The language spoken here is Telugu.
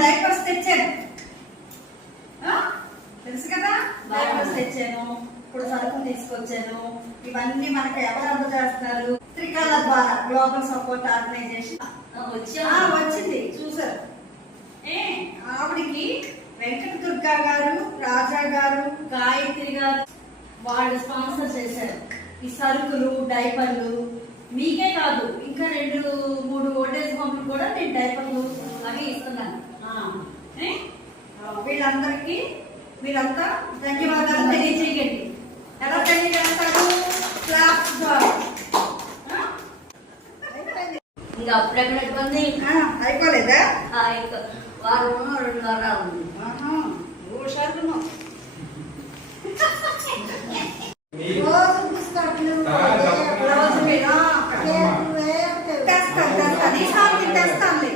డైపర్స్ తెచ్చాను, తెలుసు కదా, డైపర్స్ తెచ్చాను, ఇప్పుడు సరుకులు తీసుకొచ్చాను. ఇవన్నీ మనకు ఎవరు అందజేస్తున్నారు? త్రికాల ద్వారా గ్లోబల్ సపోర్ట్ ఆర్గనైజేషన్ వచ్చింది, చూసారు. ఆవిడికి వెంకట దుర్గా గారు, రాజా గారు, గాయత్రి గారు వాళ్ళు స్పాన్సర్ చేశారు ఈ సరుకులు, డైపర్లు. మీకే కాదు, ఇంకా 2-3 ఓల్డేజ్ హోమ్లు కూడా నేను డైపర్లు అవి ఇస్తున్నాను. వీళ్ళందరికీ మీరంతా ధన్యవాదాలు తెలియజేయండి. ఎలా తెలియజేస్తారు? క్లాప్స్ ద్వారా. ఇంకా అప్పుడెక్కడెక్కడుంది, అయిపోలేదా? వారం 2 వారాలు ఉంది. హుషారున్నావు. తెస్తాను.